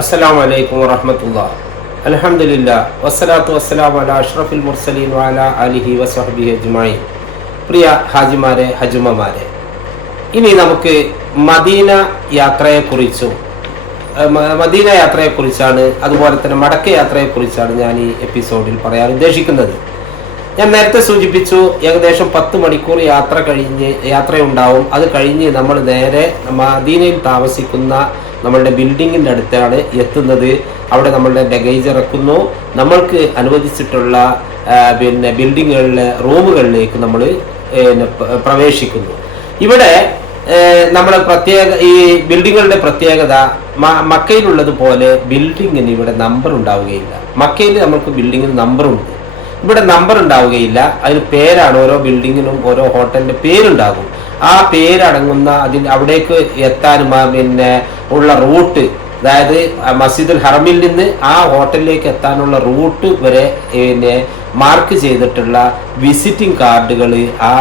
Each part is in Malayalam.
അസ്സലാമു അലൈക്കും വറഹ്മത്തുള്ളാഹി. അൽഹംദുലില്ലാ വസ്സലാത്തു വസ്സലാമു അലാ അഷ്റഫിൽ മുർസലീൻ വഅലാ ആലിഹി വസ്വഹ്ബിഹി അജ്മഈൻ. പ്രിയ ഹാജിമാരെ, ഹജ്ജുമ്മമാരെ, ഇനി നമുക്ക് മദീന യാത്രയെക്കുറിച്ചാണ് അതുപോലെ തന്നെ മടക്ക യാത്രയെക്കുറിച്ചാണ് ഞാൻ ഈ എപ്പിസോഡിൽ പറയാൻ ഉദ്ദേശിക്കുന്നത്. ഞാൻ നേരത്തെ സൂചിപ്പിച്ചു, ഏകദേശം 10 മണിക്കൂർ യാത്രയുണ്ടാവും. അത് കഴിഞ്ഞ് നമ്മൾ നേരെ മദീനയിൽ താമസിക്കുന്ന നമ്മളുടെ ബിൽഡിങ്ങിൻ്റെ അടുത്താണ് എത്തുന്നത്. അവിടെ നമ്മളുടെ ലഗേജ് ഇറക്കുന്നു. നമ്മൾക്ക് അനുവദിച്ചിട്ടുള്ള ബിൽഡിങ്ങുകളിലെ റൂമുകളിലേക്ക് നമ്മൾ പ്രവേശിക്കുന്നു. ഇവിടെ നമ്മൾ ഈ ബിൽഡിങ്ങുകളുടെ പ്രത്യേകത, മക്കയിലുള്ളതുപോലെ ബിൽഡിങ്ങിന് ഇവിടെ നമ്പർ ഉണ്ടാവുകയില്ല. മക്കയിൽ നമുക്ക് ബിൽഡിങ്ങിന് നമ്പറുണ്ട്, ഇവിടെ നമ്പർ ഉണ്ടാവുകയില്ല. അതിന് പേരാണ്, ഓരോ ബിൽഡിങ്ങിനും ഓരോ ഹോട്ടലിന്റെ പേരുണ്ടാകും. ആ പേരടങ്ങുന്ന അവിടേക്ക് എത്താനും ഉള്ള റൂട്ട്, അതായത് മസ്ജിദുൽ ഹറമിൽ നിന്ന് ആ ഹോട്ടലിലേക്ക് എത്താനുള്ള റൂട്ട് വരെ മാർക്ക് ചെയ്തിട്ടുള്ള വിസിറ്റിംഗ് കാർഡുകൾ ആ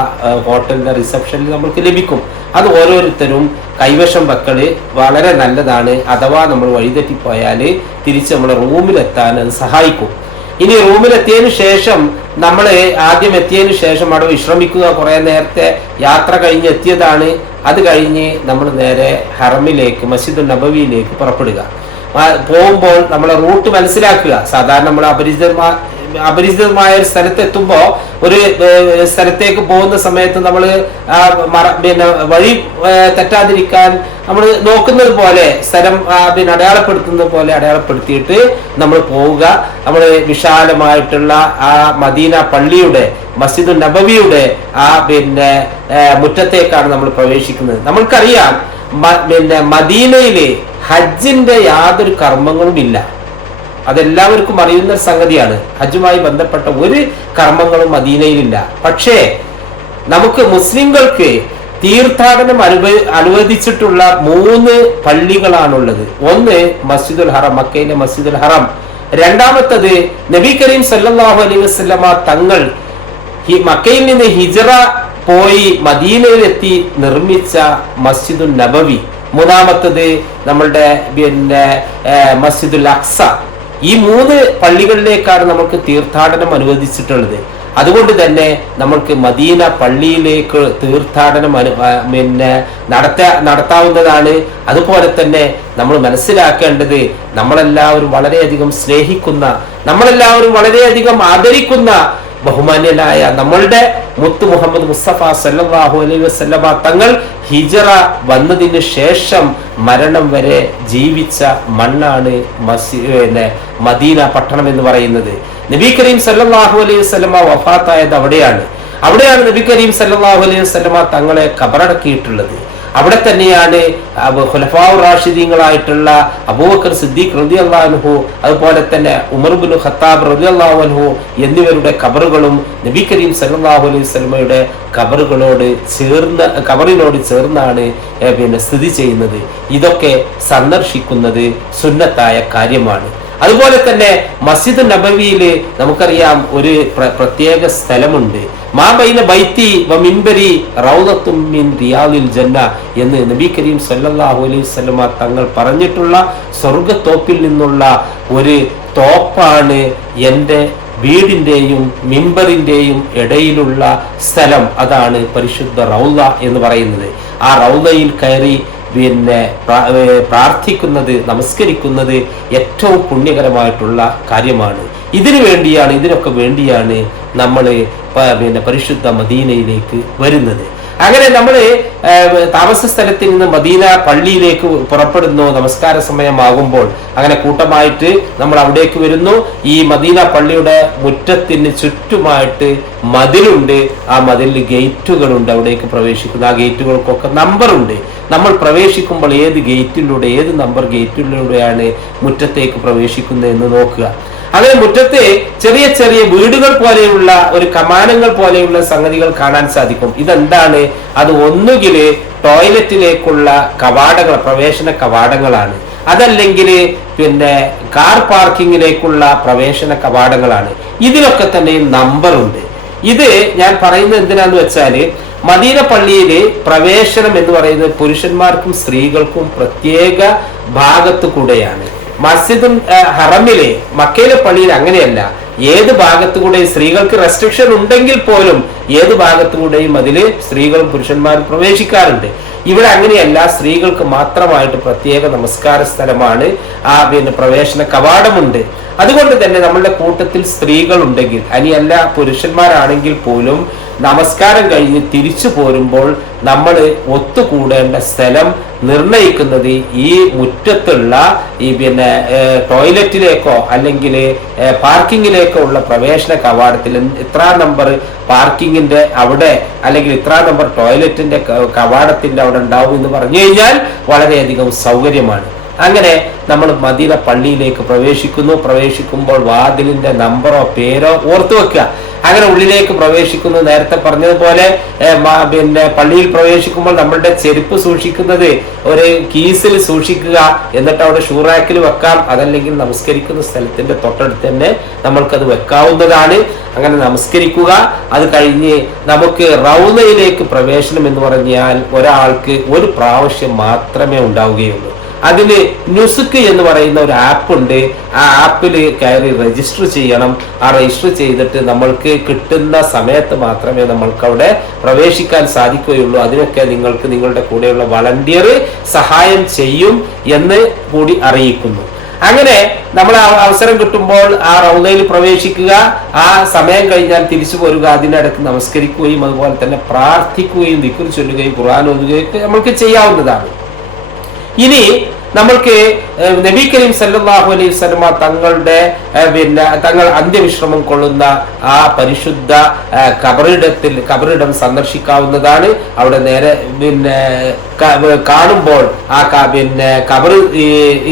ഹോട്ടലിന്റെ റിസപ്ഷനിൽ നമുക്ക് ലഭിക്കും. അത് ഓരോരുത്തരും കൈവശം വെക്കല് വളരെ നല്ലതാണ്. അഥവാ നമ്മൾ വഴിതെറ്റിപ്പോയാൽ തിരിച്ച് നമ്മുടെ റൂമിലെത്താൻ അത് സഹായിക്കും. ഇനി റൂമിലെത്തിയതിനു ശേഷം ആദ്യം എത്തിയതിനു ശേഷം അവിടെ വിശ്രമിക്കുക. കുറെ നേരത്തെ യാത്ര കഴിഞ്ഞ് എത്തിയതാണ്. അത് കഴിഞ്ഞ് നമ്മൾ നേരെ ഹറമിലേക്ക്, മസ്ജിദുൽ നബവിയിലേക്ക് പുറപ്പെടുക. പോകുമ്പോൾ നമ്മളെ റൂട്ട് മനസ്സിലാക്കുക. സാധാരണ നമ്മൾ അപരിചിതമായ ഒരു സ്ഥലത്ത് എത്തുമ്പോൾ, ഒരു സ്ഥലത്തേക്ക് പോകുന്ന സമയത്ത് നമ്മൾ വഴി തെറ്റാതിരിക്കാൻ നമ്മൾ നോക്കുന്നത് പോലെ, സ്ഥലം അടയാളപ്പെടുത്തുന്നത് പോലെ അടയാളപ്പെടുത്തിയിട്ട് നമ്മൾ പോവുക. നമ്മൾ വിശാലമായിട്ടുള്ള ആ മദീന പള്ളിയുടെ, മസ്ജിദുൽ നബവിയുടെ ആ മുറ്റത്തേക്കാണ് നമ്മൾ പ്രവേശിക്കുന്നത്. നമ്മൾക്കറിയാം, മദീനയിലെ ഹജ്ജിന്റെ യാതൊരു കർമ്മങ്ങളും ഇല്ല. അതെല്ലാവർക്കും അറിയുന്ന സംഗതിയാണ്. ഹജ്ജുമായി ബന്ധപ്പെട്ട ഒരു കർമ്മങ്ങളും മദീനയിലില്ല. പക്ഷേ നമുക്ക് മുസ്ലിങ്ങൾക്ക് തീർത്ഥാടനം അനുവദിച്ചിട്ടുള്ള 3 പള്ളികളാണുള്ളത്. ഒന്ന് മസ്ജിദുൽ ഹറം, മക്കയിലെ മസ്ജിദുൽ ഹറം. രണ്ടാമത്തത് നബി കരീം സല്ലല്ലാഹു അലൈഹി വസല്ലമ തങ്ങൾ മക്കയിൽ നിന്ന് ഹിജ്റ പോയി മദീനയിലെത്തി നിർമ്മിച്ച മസ്ജിദുൽ നബവി. മൂന്നാമത്തത് നമ്മളുടെ മസ്ജിദുൽ അഖ്സ. ഈ 3 പള്ളികളിലേക്കാണ് നമുക്ക് തീർത്ഥാടനം അനുവദിച്ചിട്ടുള്ളത്. അതുകൊണ്ട് തന്നെ നമ്മൾക്ക് മദീന പള്ളിയിലേക്ക് തീർത്ഥാടനം നടത്താവുന്നതാണ്. അതുപോലെ തന്നെ നമ്മൾ മനസ്സിലാക്കേണ്ടത്, നമ്മളെല്ലാവരും വളരെയധികം സ്നേഹിക്കുന്ന, നമ്മളെല്ലാവരും വളരെയധികം ആദരിക്കുന്ന ബഹുമാന്യനായ നമ്മളുടെ മുത്ത് മുഹമ്മദ് മുസ്തഫ സല്ലല്ലാഹു അലൈഹി വസല്ലമ തങ്ങൾ ഹിജ്റ വന്നതിന് ശേഷം മരണം വരെ ജീവിച്ച മണ്ണാണ് മദീന പട്ടണം എന്ന് പറയുന്നത്. നബി കരീം സല്ലല്ലാഹു അലൈഹി വസല്ലമ വഫാത്തായത് അവിടെയാണ് നബി കരീം സല്ലല്ലാഹു അലൈഹി വസല്ലമ തങ്ങളെ ഖബറടക്കിയിട്ടുള്ളത്. അവിടെ തന്നെയാണ് ഖുലഫാഉർ റാഷിദീങ്ങളായിട്ടുള്ള അബൂബക്കർ സിദ്ദീഖ് റളിയല്ലാഹു അൻഹു, അതുപോലെ തന്നെ ഉമർ ഇബ്നു ഖത്താബ് റളിയല്ലാഹു അൻഹു എന്നിവരുടെ ഖബറുകളും നബി കരീം സല്ലല്ലാഹു അലൈഹി വസല്ലമയുടെ ഖബറിനോട് ചേർന്നാണ് സ്ഥിതി ചെയ്യുന്നത്. ഇതൊക്കെ സന്ദർശിക്കുന്നത് സുന്നത്തായ കാര്യമാണ്. അതുപോലെ തന്നെ മസ്ജിദ് നബവിയിൽ നമുക്കറിയാം ഒരു പ്രത്യേക സ്ഥലമുണ്ട്. മാ ബൈന ബൈത്തി വ മിൻബരി റൗദത്തും മിൻ റിയാദിൽ ജന്ന എന്ന് നബി കരീം സല്ലല്ലാഹു അലൈഹി വസല്ലമ തങ്ങൾ പറഞ്ഞിട്ടുള്ള സ്വർഗ്ഗത്തോപ്പിൽ നിന്നുള്ള ഒരു തോപ്പാണ് എൻ്റെ വീടിൻ്റെയും മിമ്പറിൻ്റെയും ഇടയിലുള്ള സ്ഥലം. അതാണ് പരിശുദ്ധ റൗദ എന്ന് പറയുന്നത്. ആ റൗദയിൽ കയറി പ്രാർത്ഥിക്കുന്നത്, നമസ്കരിക്കുന്നത് ഏറ്റവും പുണ്യകരമായിട്ടുള്ള കാര്യമാണ്. ഇതിനൊക്കെ വേണ്ടിയാണ് നമ്മൾ പരിശുദ്ധ മദീനയിലേക്ക് വരുന്നത്. അങ്ങനെ നമ്മൾ താമസ സ്ഥലത്തിൽ നിന്ന് മദീന പള്ളിയിലേക്ക് പുറപ്പെടുന്നു. നമസ്കാര സമയമാകുമ്പോൾ അങ്ങനെ കൂട്ടമായിട്ട് നമ്മൾ അവിടേക്ക് വരുന്നു. ഈ മദീന പള്ളിയുടെ മുറ്റത്തിന് ചുറ്റുമായിട്ട് മതിലുണ്ട്. ആ മതിലിൽ ഗേറ്റുകളുണ്ട്. അവിടേക്ക് പ്രവേശിക്കുന്ന ആ ഗേറ്റുകൾക്കൊക്കെ നമ്പറുണ്ട്. നമ്മൾ പ്രവേശിക്കുമ്പോൾ ഏത് ഗേറ്റിലൂടെ, ഏത് നമ്പർ ഗേറ്റിലൂടെയാണ് മുറ്റത്തേക്ക് പ്രവേശിക്കുന്നത് എന്ന് നോക്കുക. അങ്ങനെ മുറ്റത്തെ ചെറിയ ചെറിയ വീടുകൾ പോലെയുള്ള, ഒരു കമാനങ്ങൾ പോലെയുള്ള സംഗതികൾ കാണാൻ സാധിക്കും. ഇതെന്താണ്? അത് ഒന്നുകിൽ ടോയ്ലറ്റിലേക്കുള്ള കവാടങ്ങൾ, പ്രവേശന കവാടങ്ങളാണ്. അതല്ലെങ്കിൽ കാർ പാർക്കിങ്ങിലേക്കുള്ള പ്രവേശന കവാടങ്ങളാണ്. ഇതിലൊക്കെ തന്നെ നമ്പറുണ്ട്. ഇത് ഞാൻ പറയുന്നത് എന്തിനാന്ന് വെച്ചാൽ, മദീന പള്ളിയിലെ പ്രവേശനം എന്ന് പറയുന്നത് പുരുഷന്മാർക്കും സ്ത്രീകൾക്കും പ്രത്യേക ഭാഗത്തു കൂടെയാണ്. മസ്ജിദുൽ ഹറമിലെ മക്കയിലെ പള്ളിയിൽ അങ്ങനെയല്ല. ഏത് ഭാഗത്തുകൂടെയും സ്ത്രീകൾക്ക് റെസ്ട്രിക്ഷൻ ഉണ്ടെങ്കിൽ പോലും ഏത് ഭാഗത്തുകൂടെയും അതിൽ സ്ത്രീകളും പുരുഷന്മാരും പ്രവേശിക്കാറുണ്ട്. ഇവിടെ അങ്ങനെയല്ല, സ്ത്രീകൾക്ക് മാത്രമായിട്ട് പ്രത്യേക നമസ്കാര സ്ഥലമാണ്, പ്രവേശന കവാടമുണ്ട്. അതുകൊണ്ട് തന്നെ നമ്മളുടെ കൂട്ടത്തിൽ സ്ത്രീകൾ ഉണ്ടെങ്കിൽ, അനിയല്ല പുരുഷന്മാരാണെങ്കിൽ പോലും നമസ്കാരം കഴിഞ്ഞ് തിരിച്ചു പോരുമ്പോൾ നമ്മൾ ഒത്തുകൂടേണ്ട സ്ഥലം നിർണയിക്കുന്നത് ഈ മുറ്റത്തുള്ള ഈ ടോയ്ലറ്റിലേക്കോ അല്ലെങ്കിൽ പാർക്കിങ്ങിലേക്കോ ഉള്ള പ്രവേശന കവാടത്തിൽ ഇത്ര നമ്പർ പാർക്കിങ്ങിന്റെ അവിടെ അല്ലെങ്കിൽ ഇത്ര നമ്പർ ടോയ്ലറ്റിന്റെ കവാടത്തിന്റെ അവിടെ ഉണ്ടാവും എന്ന് പറഞ്ഞു കഴിഞ്ഞാൽ വളരെയധികം സൗകര്യമാണ്. അങ്ങനെ നമ്മൾ മദീന പള്ളിയിലേക്ക് പ്രവേശിക്കുമ്പോൾ വാതിലിന്റെ നമ്പറോ പേരോ ഓർത്തു വെക്കുക. അങ്ങനെ ഉള്ളിലേക്ക് പ്രവേശിക്കുന്നു. നേരത്തെ പറഞ്ഞതുപോലെ പള്ളിയിൽ പ്രവേശിക്കുമ്പോൾ നമ്മളുടെ ചെരുപ്പ് സൂക്ഷിക്കുന്നത് ഒരു കീസിൽ സൂക്ഷിക്കുക, എന്നിട്ട് അവിടെ ഷൂറാക്കിൽ വെക്കാം. അതല്ലെങ്കിൽ നമസ്കരിക്കുന്ന സ്ഥലത്തിന്റെ തൊട്ടടുത്ത് തന്നെ നമ്മൾക്കത് വെക്കാവുന്നതാണ്. അങ്ങനെ നമസ്കരിക്കുക. അത് കഴിഞ്ഞ് നമുക്ക് റൗദയിലേക്ക് പ്രവേശനം എന്ന് പറഞ്ഞാൽ ഒരാൾക്ക് ഒരു പ്രാവശ്യം മാത്രമേ ഉണ്ടാവുകയുള്ളൂ. അതിന് നുസുക്ക് എന്ന് പറയുന്ന ഒരു ആപ്പ് ഉണ്ട്. ആ ആപ്പിൽ കയറി രജിസ്റ്റർ ചെയ്യണം. ആ രജിസ്റ്റർ ചെയ്തിട്ട് നമ്മൾക്ക് കിട്ടുന്ന സമയത്ത് മാത്രമേ നമ്മൾക്ക് അവിടെ പ്രവേശിക്കാൻ സാധിക്കുകയുള്ളൂ. അതിനൊക്കെ നിങ്ങൾക്ക് നിങ്ങളുടെ കൂടെയുള്ള വളണ്ടിയർ സഹായം ചെയ്യും എന്ന് കൂടി അറിയിക്കുന്നു. അങ്ങനെ നമ്മൾ അവസരം കിട്ടുമ്പോൾ ആ റൗദയിൽ പ്രവേശിക്കുക. ആ സമയം കഴിഞ്ഞാൽ തിരിച്ചു പോരുക. അതിനിടക്ക് നമസ്കരിക്കുകയും അതുപോലെ തന്നെ പ്രാർത്ഥിക്കുകയും ദിക്ർ ചൊല്ലുകയും ഖുർആൻ ഓതുകയും നമ്മൾക്ക് ചെയ്യാവുന്നതാണ്. ഇനി നമ്മൾക്ക് നബി കരീം സല്ലല്ലാഹു അലൈഹി വസല്ലമ തങ്ങൾ അന്ത്യവിശ്രമം കൊള്ളുന്ന ആ പരിശുദ്ധ കബറിടം സന്ദർശിക്കാവുന്നതാണ്. അവിടെ നേരെ കാണുമ്പോൾ ആ കബർ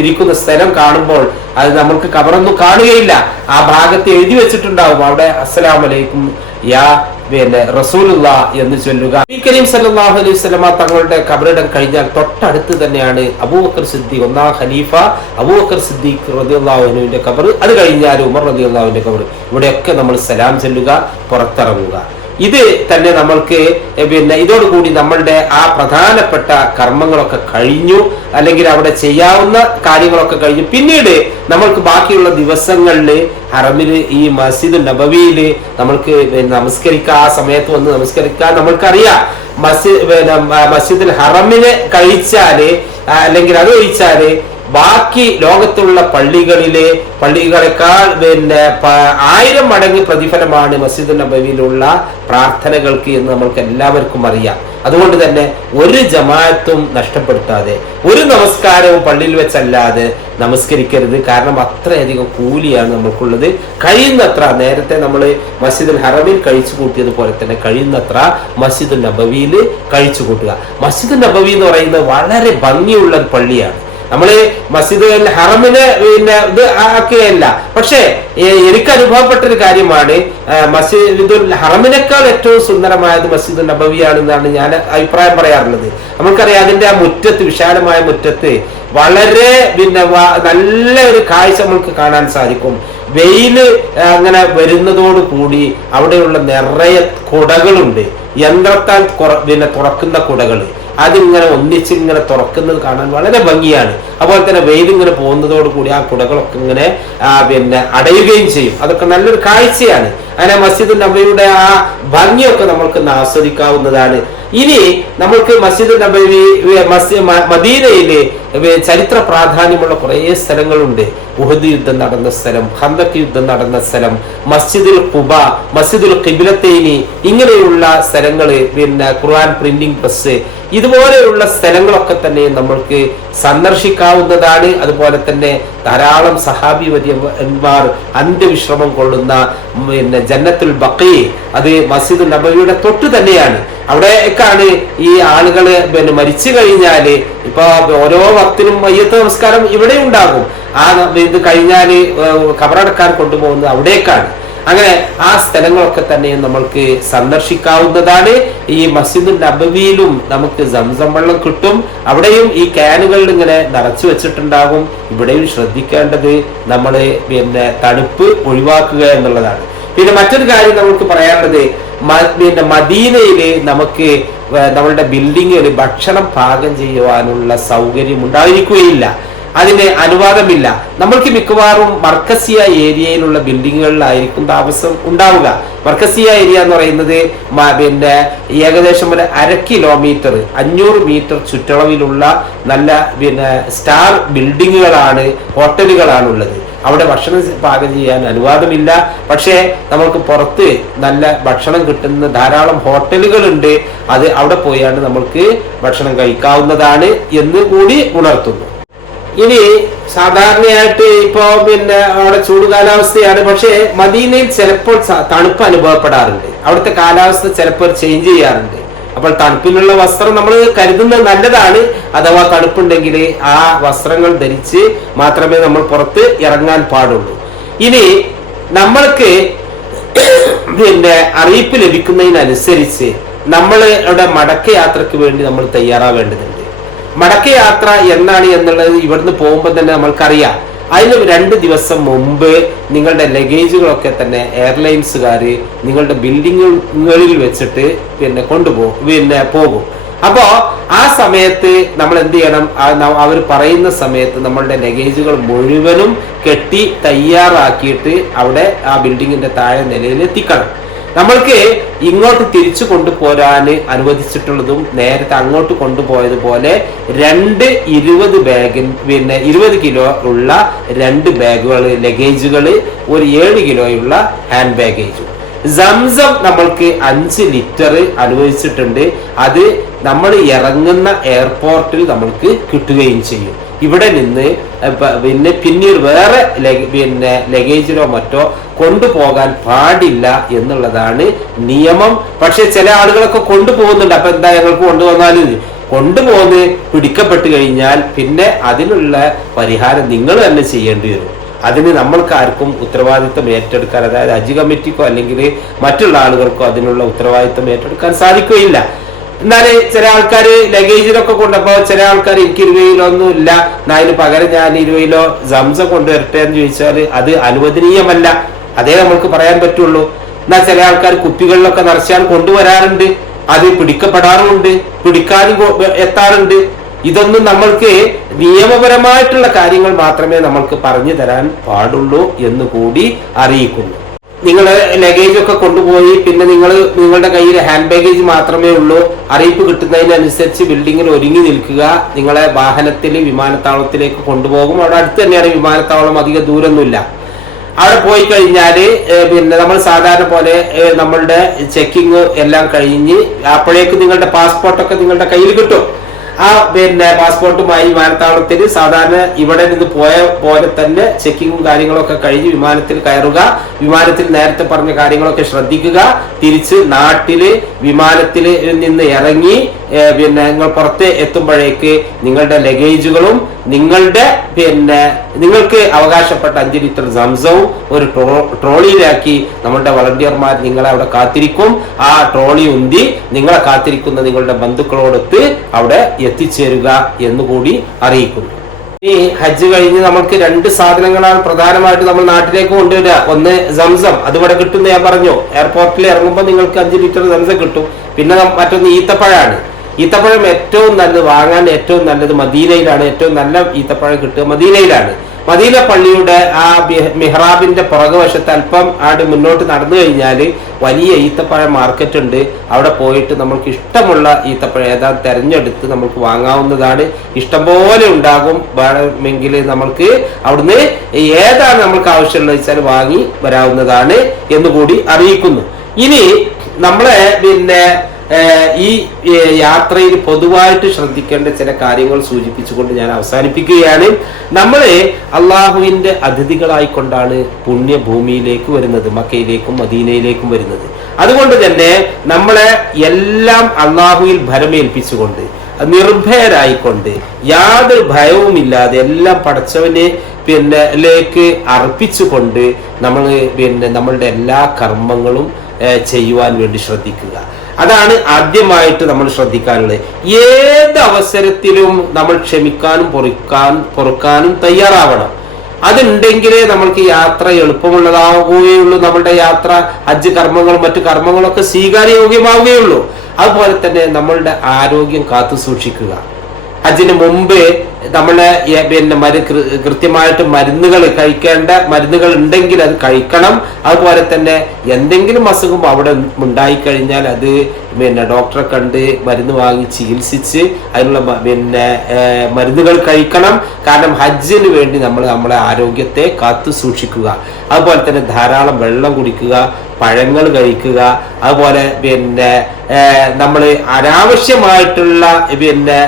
ഇരിക്കുന്ന സ്ഥലം കാണുമ്പോൾ അത് നമുക്ക് കബറൊന്നും കാണുകയില്ല. ആ ഭാഗത്ത് എഴുതി വെച്ചിട്ടുണ്ടാവും അവിടെ അസ്സലാമു അലൈക്കും യാ റസൂലുള്ള എന്ന് ചൊല്ലുക. നബി കരീം സല്ലല്ലാഹു അലൈഹി വസല്ലമ തങ്ങളുടെ കബറിടം കഴിഞ്ഞാൽ തൊട്ടടുത്ത് തന്നെയാണ് അബൂബക്കർ സിദ്ദീഖ്, ഒന്നാം ഖലീഫ അബൂബക്കർ സിദ്ദീഖ് റളിയല്ലാഹു അൻഹുവിന്റെ കബർ. അത് കഴിഞ്ഞാൽ ഉമർ റളിയല്ലാഹുവിന്റെ കബർ. ഇവിടെയൊക്കെ നമ്മൾ സലാം ചൊല്ലുക, പുറത്തിറങ്ങുക. ഇത് തന്നെ നമ്മൾക്ക് ഇതോടുകൂടി നമ്മളുടെ ആ പ്രധാനപ്പെട്ട കർമ്മങ്ങളൊക്കെ കഴിഞ്ഞു, അല്ലെങ്കിൽ അവിടെ ചെയ്യാവുന്ന കാര്യങ്ങളൊക്കെ കഴിഞ്ഞു. പിന്നീട് നമ്മൾക്ക് ബാക്കിയുള്ള ദിവസങ്ങളിൽ ഹറമിൽ ഈ മസ്ജിദ് നബവിയില് നമ്മൾക്ക് നമസ്കരിക്കാം. ആ സമയത്ത് വന്ന് നമസ്കരിക്കാൻ നമ്മൾക്കറിയാം. മസ്ജിദുൽ ഹറമിനെ കഴിച്ചാല് അല്ലെങ്കിൽ അത് കഴിച്ചാല് ബാക്കി ലോകത്തുള്ള പള്ളികളെക്കാൾ 1000 മടങ്ങ് പ്രതിഫലമാണ് മസ്ജിദുൽ നബവിയിലുള്ള പ്രാർത്ഥനകൾക്ക് എന്ന് നമ്മൾക്ക് എല്ലാവർക്കും അറിയാം. അതുകൊണ്ട് തന്നെ ഒരു ജമാഅത്തും നഷ്ടപ്പെടുത്താതെ ഒരു നമസ്കാരവും പള്ളിയിൽ വെച്ചല്ലാതെ നമസ്കരിക്കരുത്. കാരണം അത്രയധികം കൂലിയാണ് നമ്മൾക്കുള്ളത്. കഴിയുന്നത്ര നേരത്തെ നമ്മൾ മസ്ജിദുൽ ഹറമിൽ കഴിച്ചു കൂട്ടിയതുപോലെ തന്നെ കഴിയുന്നത്ര മസ്ജിദുൽ നബവിയിൽ കഴിച്ചു കൂട്ടുക. മസ്ജിദുൽ നബവി എന്ന് പറയുന്നത് വളരെ ഭംഗിയുള്ള ഒരു പള്ളിയാണ്. നമ്മള് മസ്ജിദുൽ ഹറമിനെ ഇത് ആക്കുകയല്ല. പക്ഷേ എനിക്ക് അനുഭവപ്പെട്ട ഒരു കാര്യമാണ്, മസ്ജിദുൽ ഹറമിനേക്കാൾ ഏറ്റവും സുന്ദരമായത് മസ്ജിദുൽ നബവിയാണെന്നാണ് ഞാൻ അഭിപ്രായം പറയാറുള്ളത്. നമുക്കറിയാം, അതിന്റെ ആ മുറ്റത്ത്, വിശാലമായ മുറ്റത്ത് വളരെ നല്ല ഒരു കാഴ്ച നമുക്ക് കാണാൻ സാധിക്കും. വെയില് അങ്ങനെ വരുന്നതോട് കൂടി അവിടെയുള്ള നിറയെ കുടകളുണ്ട്, യന്ത്രത്താൽ തുറക്കുന്ന കുടകൾ. അതിങ്ങനെ ഒന്നിച്ചിങ്ങനെ തുറക്കുന്നത് കാണാൻ വളരെ ഭംഗിയാണ്. അതുപോലെ തന്നെ വെയിലിങ്ങനെ പോകുന്നതോട് കൂടി ആ കുടകളൊക്കെ ഇങ്ങനെ അടയുകയും ചെയ്യും. അതൊക്കെ നല്ലൊരു കാഴ്ചയാണ്. അങ്ങനെ മസ്ജിദുൽ നബവിയുടെ ആ ഭംഗിയൊക്കെ നമ്മൾക്ക് ആസ്വദിക്കാവുന്നതാണ്. ഇനി നമ്മൾക്ക് മസ്ജിദുൽ നബവി മദീനയിലെ ചരിത്ര പ്രാധാന്യമുള്ള കുറേ സ്ഥലങ്ങളുണ്ട്. ഉഹദ് യുദ്ധം നടന്ന സ്ഥലം, ഖന്തക് യുദ്ധം നടന്ന സ്ഥലം, മസ്ജിദുൽ ഖുബ, മസ്ജിദുൽ ഖിബ്ലത്തൈനി, ഇങ്ങനെയുള്ള സ്ഥലങ്ങള്, ഖുർആൻ പ്രിന്റിംഗ് പ്രസ്, ഇതുപോലെയുള്ള സ്ഥലങ്ങളൊക്കെ തന്നെ നമ്മൾക്ക് സന്ദർശിക്കാവുന്നതാണ്. അതുപോലെ തന്നെ ധാരാളം സഹാബി വര്യന്മാർ അന്ത്യവിശ്രമം കൊള്ളുന്ന ജന്നത്തുൽ ബഖീ, അത് മസ്ജിദുൽ നബവിയുടെ തൊട്ട് തന്നെയാണ്. അവിടേക്കാണ് ഈ ആളുകള് മരിച്ചു കഴിഞ്ഞാല്, ഇപ്പൊ ഓരോ വക്തിനും മയ്യത്ത് നമസ്കാരം ഇവിടെ ഉണ്ടാകും. ആ ഇത് കഴിഞ്ഞാല് ഖബറടക്കാൻ കൊണ്ടുപോകുന്നത് അവിടേക്കാണ്. അങ്ങനെ ആ സ്ഥലങ്ങളൊക്കെ തന്നെ നമ്മൾക്ക് സന്ദർശിക്കാവുന്നതാണ്. ഈ മസ്ജിദുൽ നബവിയിലും നമുക്ക് സംസം വെള്ളം കിട്ടും. അവിടെയും ഈ ക്യാനുകളിൽ ഇങ്ങനെ നിറച്ചു വെച്ചിട്ടുണ്ടാകും. ഇവിടെയും ശ്രദ്ധിക്കേണ്ടത് നമ്മള് തണുപ്പ് ഒഴിവാക്കുക എന്നുള്ളതാണ്. പിന്നെ മറ്റൊരു കാര്യം നമുക്ക് പറയാനുള്ളത്, മദീനയില് നമുക്ക് നമ്മളുടെ ബിൽഡിങ്ങിൽ ഭക്ഷണം പാകം ചെയ്യുവാനുള്ള സൗകര്യം ഉണ്ടായിരിക്കുകയില്ല. അതിന് അനുവാദമില്ല. നമ്മൾക്ക് മിക്കവാറും മർക്കസിയ ഏരിയയിലുള്ള ബിൽഡിങ്ങുകളിലായിരിക്കും താമസം ഉണ്ടാവുക. മർക്കസിയ ഏരിയ എന്ന് പറയുന്നത് പിന്നെ ഏകദേശം ഒരു 1/2 കിലോമീറ്റർ 500 മീറ്റർ ചുറ്റളവിലുള്ള നല്ല പിന്നെ സ്റ്റാർ ബിൽഡിങ്ങുകളാണ്, ഹോട്ടലുകളാണുള്ളത്. അവിടെ ഭക്ഷണം പാകം ചെയ്യാൻ അനുവാദമില്ല. പക്ഷേ നമുക്ക് പുറത്ത് നല്ല ഭക്ഷണം കിട്ടുന്ന ധാരാളം ഹോട്ടലുകളുണ്ട്. അത് അവിടെ പോയാണ് നമ്മൾക്ക് ഭക്ഷണം കഴിക്കാവുന്നതാണ് എന്ന് കൂടി ഉണർത്തുന്നു. ഇനി സാധാരണയായിട്ട് ഇപ്പോ പിന്നെ അവിടെ ചൂട് കാലാവസ്ഥയാണ്. പക്ഷേ മദീനയിൽ ചിലപ്പോൾ തണുപ്പ് അനുഭവപ്പെടാറുണ്ട്. അവിടുത്തെ കാലാവസ്ഥ ചിലപ്പോൾ ചേഞ്ച് ചെയ്യാറുണ്ട്. അപ്പോൾ തണുപ്പിനുള്ള വസ്ത്രം നമ്മൾ കരുതുന്നത് നല്ലതാണ്. അഥവാ തണുപ്പുണ്ടെങ്കിൽ ആ വസ്ത്രങ്ങൾ ധരിച്ച് മാത്രമേ നമ്മൾ പുറത്ത് ഇറങ്ങാൻ പാടുള്ളൂ. ഇനി നമ്മൾക്ക് പിന്നെ അറിയിപ്പ് ലഭിക്കുന്നതിനനുസരിച്ച് നമ്മളുടെ മടക്കയാത്രക്ക് വേണ്ടി നമ്മൾ തയ്യാറാവേണ്ടതുണ്ട്. മടക്കയാത്ര എന്നാണ് എന്നുള്ളത് ഇവിടുന്ന് പോകുമ്പോൾ തന്നെ നമ്മൾക്കറിയാം. അതിന് 2 ദിവസം മുമ്പ് നിങ്ങളുടെ ലഗേജുകളൊക്കെ തന്നെ എയർലൈൻസുകാർ നിങ്ങളുടെ ബിൽഡിങ്ങുകളിൽ വെച്ചിട്ട് പിന്നെ പോകും. അപ്പോൾ ആ സമയത്ത് നമ്മൾ എന്ത് ചെയ്യണം? അവർ പറയുന്ന സമയത്ത് നമ്മളുടെ ലഗേജുകൾ മുഴുവനും കെട്ടി തയ്യാറാക്കിയിട്ട് അവിടെ ആ ബിൽഡിങ്ങിന്റെ താഴെ നിലയിൽ എത്തിക്കണം. നമ്മൾക്ക് ഇങ്ങോട്ട് തിരിച്ചു കൊണ്ടുപോരാൻ അനുവദിച്ചിട്ടുള്ളതും നേരത്തെ അങ്ങോട്ട് കൊണ്ടുപോയതുപോലെ 2 20 ബാഗിൻ പിന്നെ 20 കിലോ ഉള്ള 2 ബാഗുകൾ ലഗേജുകൾ, ഒരു 7 കിലോയുള്ള ഹാൻഡ് ബാഗേജും. സംസം നമ്മൾക്ക് 5 ലിറ്റർ അനുവദിച്ചിട്ടുണ്ട്. അത് നമ്മൾ ഇറങ്ങുന്ന എയർപോർട്ടിൽ നമ്മൾക്ക് കിട്ടുകയും ചെയ്യും. ഇവിടെ നിന്ന് പിന്നീട് വേറെ പിന്നെ ലഗേജിലോ മറ്റോ കൊണ്ടുപോകാൻ പാടില്ല എന്നുള്ളതാണ് നിയമം. പക്ഷെ ചില ആളുകളൊക്കെ കൊണ്ടുപോകുന്നുണ്ട്. അപ്പൊ എന്താ ഞങ്ങൾക്ക് കൊണ്ടുവന്നാലും കൊണ്ടുപോകുന്ന പിടിക്കപ്പെട്ട് കഴിഞ്ഞാൽ പിന്നെ അതിനുള്ള പരിഹാരം നിങ്ങൾ തന്നെ ചെയ്യേണ്ടി വരും. അതിന് നമ്മൾക്ക് ആർക്കും ഉത്തരവാദിത്വം ഏറ്റെടുക്കാൻ, അതായത് ഹജ്ജ് കമ്മിറ്റിക്കോ അല്ലെങ്കിൽ മറ്റുള്ള ആളുകൾക്കോ അതിനുള്ള ഉത്തരവാദിത്വം ഏറ്റെടുക്കാൻ സാധിക്കുകയില്ല. എന്നാല് ചില ആൾക്കാർ ലഗേജിലൊക്കെ കൊണ്ടപ്പോ ചില ആൾക്കാർ എനിക്ക് 20 കിലോ ഒന്നും ഇല്ല, അതിന് പകരം ഞാൻ 20 കിലോ സംസം കൊണ്ടുവരട്ടെ എന്ന് ചോദിച്ചാൽ അത് അനുവദനീയമല്ല. അതേ നമ്മൾക്ക് പറയാൻ പറ്റുള്ളൂ. എന്നാൽ ചില ആൾക്കാർ കുപ്പികളിലൊക്കെ നിറച്ചാൽ കൊണ്ടുവരാറുണ്ട്. അത് പിടിക്കപ്പെടാറുമുണ്ട്, പിടിക്കാനും എത്താറുണ്ട്. ഇതൊന്നും നമ്മൾക്ക് നിയമപരമായിട്ടുള്ള കാര്യങ്ങൾ മാത്രമേ നമ്മൾക്ക് പറഞ്ഞു തരാൻ പാടുള്ളൂ എന്ന് കൂടി അറിയിക്കുന്നു. നിങ്ങൾ ലഗേജ് ഒക്കെ കൊണ്ടുപോയി പിന്നെ നിങ്ങളുടെ കയ്യിൽ ഹാൻഡ് ബാഗേജ് മാത്രമേ ഉള്ളൂ. അറിയിപ്പ് കിട്ടുന്നതിനനുസരിച്ച് ബിൽഡിങ്ങിൽ ഒരുങ്ങി നിൽക്കുക. നിങ്ങളെ വാഹനത്തിൽ വിമാനത്താവളത്തിലേക്ക് കൊണ്ടുപോകും. അവിടെ അടുത്ത് തന്നെയാണ് വിമാനത്താവളം, അധികം ദൂരമൊന്നുമില്ല. അവിടെ പോയി കഴിഞ്ഞാൽ പിന്നെ നമ്മൾ സാധാരണ പോലെ നമ്മളുടെ ചെക്കിങ് എല്ലാം കഴിഞ്ഞ് അപ്പോഴേക്ക് നിങ്ങളുടെ പാസ്പോർട്ടൊക്കെ നിങ്ങളുടെ കയ്യിൽ കിട്ടും. ആ പിന്നെ പാസ്പോർട്ടുമായി വിമാനത്താവളത്തിൽ സാധാരണ ഇവിടെ നിന്ന് പോയ പോലെ തന്നെ ചെക്കിങ്ങും കാര്യങ്ങളൊക്കെ കഴിഞ്ഞ് വിമാനത്തിൽ കയറുക. വിമാനത്തിൽ നേരത്തെ പറഞ്ഞ കാര്യങ്ങളൊക്കെ ശ്രദ്ധിക്കുക. തിരിച്ച് നാട്ടില് വിമാനത്തിൽ നിന്ന് ഇറങ്ങി പിന്നെ നിങ്ങൾ പുറത്ത് എത്തുമ്പോഴേക്ക് നിങ്ങളുടെ ലഗേജുകളും നിങ്ങൾക്ക് അവകാശപ്പെട്ട 5 ലിറ്റർ സംസവും ഒരു ട്രോളിയിലാക്കി നമ്മളുടെ വളണ്ടിയർമാർ നിങ്ങളെ അവിടെ കാത്തിരിക്കും. ആ ട്രോളി ഉന്തി നിങ്ങളെ കാത്തിരിക്കുന്ന നിങ്ങളുടെ ബന്ധുക്കളോടൊത്ത് അവിടെ എത്തിച്ചേരുക എന്നുകൂടി അറിയിക്കുന്നു. ഈ ഹജ്ജ് കഴിഞ്ഞ് നമുക്ക് 2 സാധനങ്ങളാണ് പ്രധാനമായിട്ട് നമ്മൾ നാട്ടിലേക്ക് കൊണ്ടുവരിക. ഒന്ന് സംസം, അതിവിടെ കിട്ടുന്ന ഞാൻ പറഞ്ഞു. എയർപോർട്ടിൽ ഇറങ്ങുമ്പോൾ നിങ്ങൾക്ക് 5 ലിറ്റർ സംസം കിട്ടും. പിന്നെ മറ്റൊന്ന് ഈത്തപ്പഴമാണ്. ഈത്തപ്പഴം ഏറ്റവും നല്ലത് വാങ്ങാൻ ഏറ്റവും നല്ലത് മദീനയിലാണ്. ഏറ്റവും നല്ല ഈത്തപ്പഴം കിട്ടുക മദീനയിലാണ്. മദീന പള്ളിയുടെ ആ മിഹ്റാബിന്റെ പുറകുവശത്ത് അല്പം അവിടെ മുന്നോട്ട് നടന്നു കഴിഞ്ഞാൽ വലിയ ഈത്തപ്പഴം മാർക്കറ്റ് ഉണ്ട്. അവിടെ പോയിട്ട് നമ്മൾക്ക് ഇഷ്ടമുള്ള ഈത്തപ്പഴം ഏതാണ്ട് തെരഞ്ഞെടുത്ത് നമുക്ക് വാങ്ങാവുന്നതാണ്. ഇഷ്ടംപോലെ ഉണ്ടാകും. വേണമെങ്കിൽ നമ്മൾക്ക് അവിടുന്ന് ഏതാണ് നമ്മൾക്ക് ആവശ്യമുള്ളത് വെച്ചാൽ വാങ്ങി വരാവുന്നതാണ് എന്നുകൂടി അറിയിക്കുന്നു. ഇനി നമ്മളെ പിന്നെ ഈ യാത്രയിൽ പൊതുവായിട്ട് ശ്രദ്ധിക്കേണ്ട ചില കാര്യങ്ങൾ സൂചിപ്പിച്ചുകൊണ്ട് ഞാൻ അവസാനിപ്പിക്കുകയാണ്. നമ്മള് അള്ളാഹുവിന്റെ അതിഥികളായിക്കൊണ്ടാണ് പുണ്യഭൂമിയിലേക്ക് വരുന്നത്, മക്കയിലേക്കും മദീനയിലേക്കും വരുന്നത്. അതുകൊണ്ട് തന്നെ നമ്മളെ എല്ലാം അള്ളാഹുവിൽ ഭരമേൽപ്പിച്ചുകൊണ്ട് നിർഭയരായിക്കൊണ്ട് യാതൊരു ഭയവുമില്ലാതെ എല്ലാം പടച്ചവനെ ലേക്ക് അർപ്പിച്ചുകൊണ്ട് നമ്മൾ നമ്മളുടെ എല്ലാ കർമ്മങ്ങളും ചെയ്യുവാൻ വേണ്ടി ശ്രദ്ധിക്കുക. അതാണ് ആദ്യമായിട്ട് നമ്മൾ ശ്രദ്ധിക്കാനുള്ളത്. ഏത് അവസരത്തിലും നമ്മൾ ക്ഷമിക്കാനും പൊറുക്കാനും തയ്യാറാവണം. അതുണ്ടെങ്കിലേ നമ്മൾക്ക് യാത്ര എളുപ്പമുള്ളതാവുകയുള്ളൂ. നമ്മളുടെ യാത്ര ഹജ്ജ് കർമ്മങ്ങളും മറ്റു കർമ്മങ്ങളൊക്കെ സ്വീകാര്യോഗ്യമാവുകയുള്ളൂ. അതുപോലെ തന്നെ നമ്മളുടെ ആരോഗ്യം കാത്തു സൂക്ഷിക്കുക. ഹജ്ജിന് മുമ്പ് നമ്മളെ പിന്നെ കൃത്യമായിട്ട് മരുന്നുകൾ കഴിക്കേണ്ട മരുന്നുകൾ ഉണ്ടെങ്കിൽ അത് കഴിക്കണം. അതുപോലെ തന്നെ എന്തെങ്കിലും അസുഖം അവിടെ ഉണ്ടായിക്കഴിഞ്ഞാൽ അത് പിന്നെ ഡോക്ടറെ കണ്ട് മരുന്ന് വാങ്ങി ചികിത്സിച്ച് അതിനുള്ള പിന്നെ മരുന്നുകൾ കഴിക്കണം. കാരണം ഹജ്ജിന് വേണ്ടി നമ്മൾ നമ്മളെ ആരോഗ്യത്തെ കാത്തു സൂക്ഷിക്കുക. അതുപോലെ തന്നെ ധാരാളം വെള്ളം കുടിക്കുക, പഴങ്ങൾ കഴിക്കുക. അതുപോലെ പിന്നെ നമ്മൾ അനാവശ്യമായിട്ടുള്ള പിന്നെ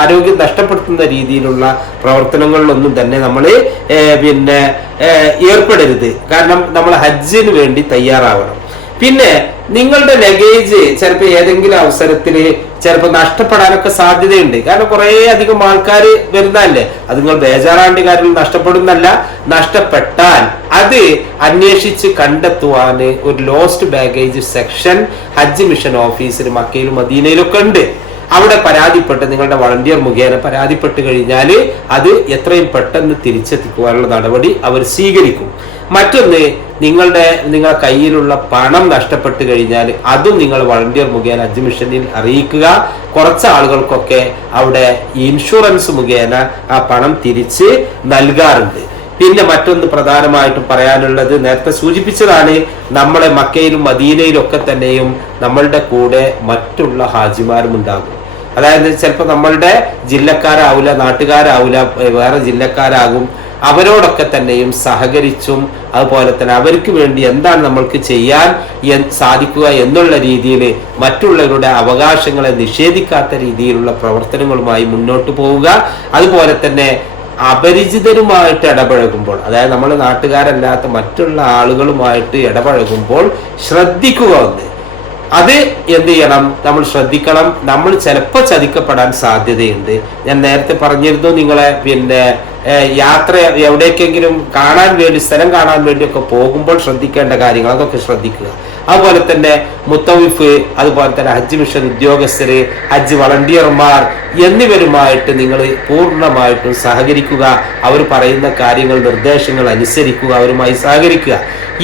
ആരോഗ്യം നഷ്ടപ്പെടുത്തുന്ന രീതിയിലുള്ള പ്രവർത്തനങ്ങളിലൊന്നും തന്നെ നമ്മൾ പിന്നെ ഏർപ്പെടരുത്. കാരണം നമ്മൾ ഹജ്ജിന് വേണ്ടി തയ്യാറാവണം. പിന്നെ നിങ്ങളുടെ ലഗേജ് ചിലപ്പോൾ ഏതെങ്കിലും അവസരത്തിൽ ചിലപ്പോൾ നഷ്ടപ്പെടാനൊക്കെ സാധ്യതയുണ്ട്. കാരണം കുറേ അധികം ആൾക്കാർ വരുന്നതല്ലേ, അത് നിങ്ങൾ ബേജാറാണ്ട് കാര്യം നഷ്ടപ്പെടുന്നല്ല. നഷ്ടപ്പെട്ടാൽ അത് അന്വേഷിച്ച് കണ്ടെത്തുവാൻ ഒരു ലോസ്റ്റ് ബാഗേജ് സെക്ഷൻ ഹജ്ജ് മിഷൻ ഓഫീസിൽ മക്കയിലും മദീനയിലൊക്കെ ഉണ്ട്. അവിടെ പരാതിപ്പെട്ട് നിങ്ങളുടെ വളണ്ടിയർ മുഖേന പരാതിപ്പെട്ട് കഴിഞ്ഞാൽ അത് എത്രയും പെട്ടെന്ന് തിരിച്ചെത്തിക്കുവാനുള്ള നടപടി അവർ സ്വീകരിക്കും. മറ്റൊന്ന്, നിങ്ങളുടെ കയ്യിലുള്ള പണം നഷ്ടപ്പെട്ട് കഴിഞ്ഞാൽ അതും നിങ്ങൾ വളണ്ടിയർ മുഖേന ഹജ്ജ് മിഷനിൽ അറിയിക്കുക. കുറച്ച് ആളുകൾക്കൊക്കെ അവിടെ ഇൻഷുറൻസ് മുഖേന ആ പണം തിരിച്ച് നൽകാറുണ്ട്. പിന്നെ മറ്റൊന്ന് പ്രധാനമായിട്ടും പറയാനുള്ളത്, നേരത്തെ സൂചിപ്പിച്ചതാണ്, നമ്മളെ മക്കയിലും മദീനയിലും ഒക്കെ തന്നെയും നമ്മളുടെ കൂടെ മറ്റുള്ള ഹാജിമാരും ഉണ്ടാകും. അതായത് ചിലപ്പോൾ നമ്മളുടെ ജില്ലക്കാരാവില്ല, നാട്ടുകാരാവില്ല, വേറെ ജില്ലക്കാരാകും. അവരോടൊക്കെ തന്നെയും സഹകരിച്ചും അതുപോലെ തന്നെ അവർക്ക് വേണ്ടി എന്താണ് നമ്മൾക്ക് ചെയ്യാൻ സാധിക്കുക എന്നുള്ള രീതിയിൽ മറ്റുള്ളവരുടെ അവകാശങ്ങളെ നിഷേധിക്കാത്ത രീതിയിലുള്ള പ്രവർത്തനങ്ങളുമായി മുന്നോട്ട് പോവുക. അതുപോലെ തന്നെ അപരിചിതരുമായിട്ട് ഇടപഴകുമ്പോൾ, അതായത് നമ്മൾ നാട്ടുകാരല്ലാത്ത മറ്റുള്ള ആളുകളുമായിട്ട് ഇടപഴകുമ്പോൾ ശ്രദ്ധിക്കുക. അത് എന്ത് ചെയ്യണം, നമ്മൾ ശ്രദ്ധിക്കണം. നമ്മൾ ചിലപ്പോൾ ചതിക്കപ്പെടാൻ സാധ്യതയുണ്ട്. ഞാൻ നേരത്തെ പറഞ്ഞിരുന്നു, നിങ്ങളെ പിന്നെ യാത്ര എവിടേക്കെങ്കിലും കാണാൻ വേണ്ടി, സ്ഥലം കാണാൻ വേണ്ടിയൊക്കെ പോകുമ്പോൾ ശ്രദ്ധിക്കേണ്ട കാര്യങ്ങൾ അതൊക്കെ ശ്രദ്ധിക്കുക. അതുപോലെ തന്നെ മുത്തവിഫ്, അതുപോലെ തന്നെ ഹജ്ജ് മിഷൻ ഉദ്യോഗസ്ഥര്, ഹജ്ജ് വളണ്ടിയർമാർ എന്നിവരുമായിട്ട് നിങ്ങൾ പൂർണ്ണമായിട്ടും സഹകരിക്കുക. അവർ പറയുന്ന കാര്യങ്ങൾ, നിർദ്ദേശങ്ങൾ അനുസരിക്കുക, അവരുമായി സഹകരിക്കുക.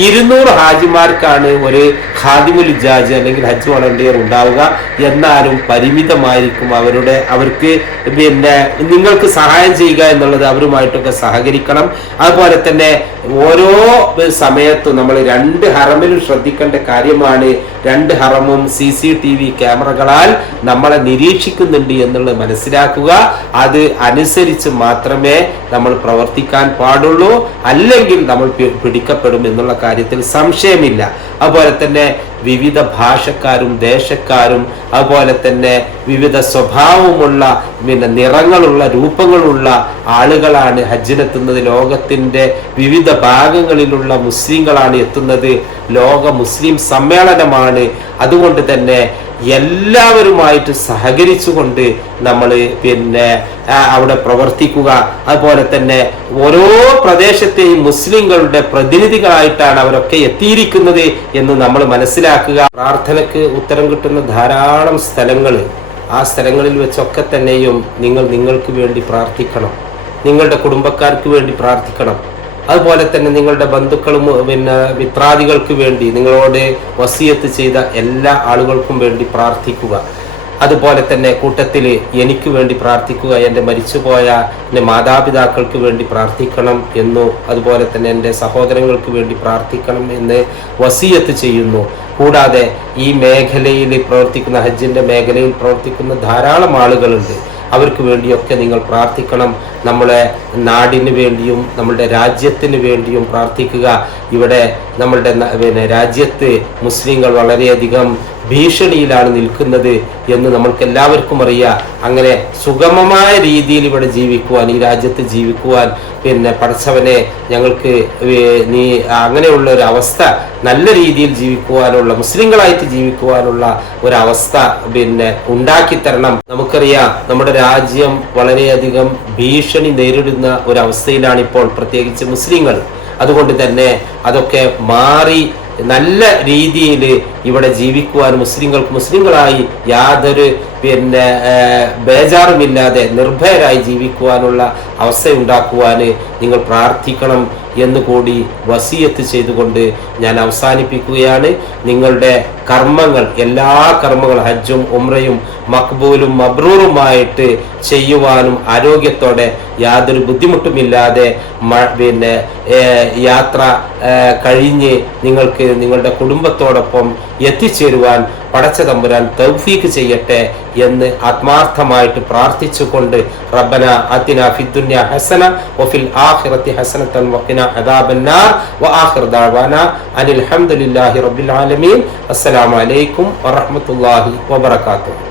200 ഹാജിമാർക്കാണ് ഒരു ഖാദിമുൽ ഹജ്ജ് അല്ലെങ്കിൽ ഹജ്ജ് വളണ്ടിയർ ഉണ്ടാവുക. എന്നാലും പരിമിതമായിരിക്കും അവർക്ക് പിന്നെ നിങ്ങൾക്ക് സഹായം ചെയ്യുക എന്നുള്ളത്. അവരുമായിട്ടൊക്കെ സഹകരിക്കണം. അതുപോലെ തന്നെ ഓരോ സമയത്തും നമ്മൾ 2 ഹറമിലും ശ്രദ്ധിക്കേണ്ട കാര്യമാണ്. 2 ഹറമും CCTV ക്യാമറകളാൽ നമ്മളെ നിരീക്ഷിക്കുന്നുണ്ട് എന്നുള്ളത് മനസ്സിലാക്കുക. അത് അനുസരിച്ച് മാത്രമേ നമ്മൾ പ്രവർത്തിക്കാൻ പാടുള്ളൂ. അല്ലെങ്കിൽ നമ്മൾ പിടിക്കപ്പെടും എന്നുള്ള കാര്യത്തിൽ സംശയമില്ല. അതുപോലെ തന്നെ വിവിധ ഭാഷക്കാരും ദേശക്കാരും അതുപോലെ തന്നെ വിവിധ സ്വഭാവമുള്ള പിന്നെ നിറങ്ങളുള്ള രൂപങ്ങളുള്ള ആളുകളാണ് ഹജ്ജിനെത്തുന്നത്. ലോകത്തിൻ്റെ വിവിധ ഭാഗങ്ങളിലുള്ള മുസ്ലിങ്ങളാണ് എത്തുന്നത്. ലോക മുസ്ലിം സമ്മേളനമാണ്. അതുകൊണ്ട് തന്നെ എല്ലാവരുമായിട്ട് സഹകരിച്ചുകൊണ്ട് നമ്മൾ പിന്നെ അവിടെ പ്രവർത്തിക്കുക. അതുപോലെ തന്നെ ഓരോ പ്രദേശത്തെയും മുസ്ലിങ്ങളുടെ പ്രതിനിധികളായിട്ടാണ് അവരൊക്കെ എത്തിയിരിക്കുന്നത് എന്ന് നമ്മൾ മനസ്സിലാക്കുക. പ്രാർത്ഥനയ്ക്ക് ഉത്തരം കിട്ടുന്ന ധാരാളം സ്ഥലങ്ങൾ, ആ സ്ഥലങ്ങളിൽ വെച്ചൊക്കെ തന്നെയും നിങ്ങൾക്ക് വേണ്ടി പ്രാർത്ഥിക്കണം. നിങ്ങളുടെ കുടുംബക്കാർക്ക് വേണ്ടി പ്രാർത്ഥിക്കണം. അതുപോലെ തന്നെ നിങ്ങളുടെ ബന്ധുക്കളും പിന്നെ മിത്രാദികൾക്ക് വേണ്ടി, നിങ്ങളോട് വസിയത്ത് ചെയ്ത എല്ലാ ആളുകൾക്കും വേണ്ടി പ്രാർത്ഥിക്കുക. അതുപോലെ തന്നെ കൂട്ടത്തിൽ എനിക്ക് വേണ്ടി പ്രാർത്ഥിക്കുക. എൻ്റെ മരിച്ചുപോയ എൻ്റെ മാതാപിതാക്കൾക്ക് വേണ്ടി പ്രാർത്ഥിക്കണം എന്നു, അതുപോലെ തന്നെ എൻ്റെ സഹോദരങ്ങൾക്ക് വേണ്ടി പ്രാർത്ഥിക്കണം എന്ന് വസിയത്ത് ചെയ്യുന്നു. കൂടാതെ ഈ മേഖലയിൽ പ്രവർത്തിക്കുന്ന, ഹജ്ജിൻ്റെ മേഖലയിൽ പ്രവർത്തിക്കുന്ന ധാരാളം ആളുകളുണ്ട്. അവർക്ക് വേണ്ടിയൊക്കെ നിങ്ങൾ പ്രാർത്ഥിക്കണം. നമ്മളെ നാടിന് വേണ്ടിയും നമ്മളുടെ രാജ്യത്തിന് വേണ്ടിയും പ്രാർത്ഥിക്കുക. ഇവിടെ നമ്മളുടെ പിന്നെ രാജ്യത്ത് മുസ്ലിങ്ങൾ വളരെയധികം ഭീഷണിയിലാണ് നിൽക്കുന്നത് എന്ന് നമ്മൾക്ക് എല്ലാവർക്കും അറിയാം. അങ്ങനെ സുഗമമായ രീതിയിൽ ഇവിടെ ജീവിക്കുവാൻ, ഈ രാജ്യത്ത് ജീവിക്കുവാൻ പിന്നെ പടച്ചവനെ ഞങ്ങൾക്ക് നീ അങ്ങനെയുള്ള ഒരു അവസ്ഥ, നല്ല രീതിയിൽ ജീവിക്കുവാനുള്ള, മുസ്ലിങ്ങളായിട്ട് ജീവിക്കുവാനുള്ള ഒരവസ്ഥ പിന്നെ ഉണ്ടാക്കിത്തരണം. നമുക്കറിയാം നമ്മുടെ രാജ്യം വളരെയധികം ഭീഷണി നേരിടുന്ന ഒരവസ്ഥയിലാണ് ഇപ്പോൾ, പ്രത്യേകിച്ച് മുസ്ലിങ്ങൾ. അതുകൊണ്ട് തന്നെ അതൊക്കെ മാറി നല്ല രീതിയിൽ ഇവിടെ ജീവിക്കുവാൻ, മുസ്ലിങ്ങളായി യാതൊരു ബേജാറുമില്ലാതെ നിർഭയരായി ജീവിക്കുവാനുള്ള അവസ്ഥയുണ്ടാക്കുവാൻ നിങ്ങൾ പ്രാർത്ഥിക്കണം എന്നുകൂടി വസിയത്ത് ചെയ്തുകൊണ്ട് ഞാൻ അവസാനിപ്പിക്കുകയാണ്. നിങ്ങളുടെ കർമ്മങ്ങൾ, എല്ലാ കർമ്മങ്ങളും ഹജ്ജും ഉംറയും മക്ബൂലും മബ്രൂറുമായിട്ട് ചെയ്യുവാനും ആരോഗ്യത്തോടെ യാതൊരു ബുദ്ധിമുട്ടുമില്ലാതെ യാത്ര കഴിഞ്ഞ് നിങ്ങൾക്ക് നിങ്ങളുടെ കുടുംബത്തോടൊപ്പം എത്തിച്ചേരുവാൻ പടച്ച തമ്പുരാൻ തൗഫീഖ് ചെയ്യട്ടെ എന്ന് ആത്മാർത്ഥമായിട്ട് പ്രാർത്ഥിച്ചുകൊണ്ട് റബ്ബന ആതിനാ ഫിദ്ദുനിയ ഹസന വഫിൽ ആഖിറതി ഹസനതൻ വഖിനാ അദാബന്നാർ വആഖിർ ദഅവാനാ അനിൽ ഹംദുലില്ലാഹി റബ്ബിൽ ആലമീൻ. അസ്സലാമു അലൈക്കും വറഹ്മത്തുള്ളാഹി വബറകാതുഹു.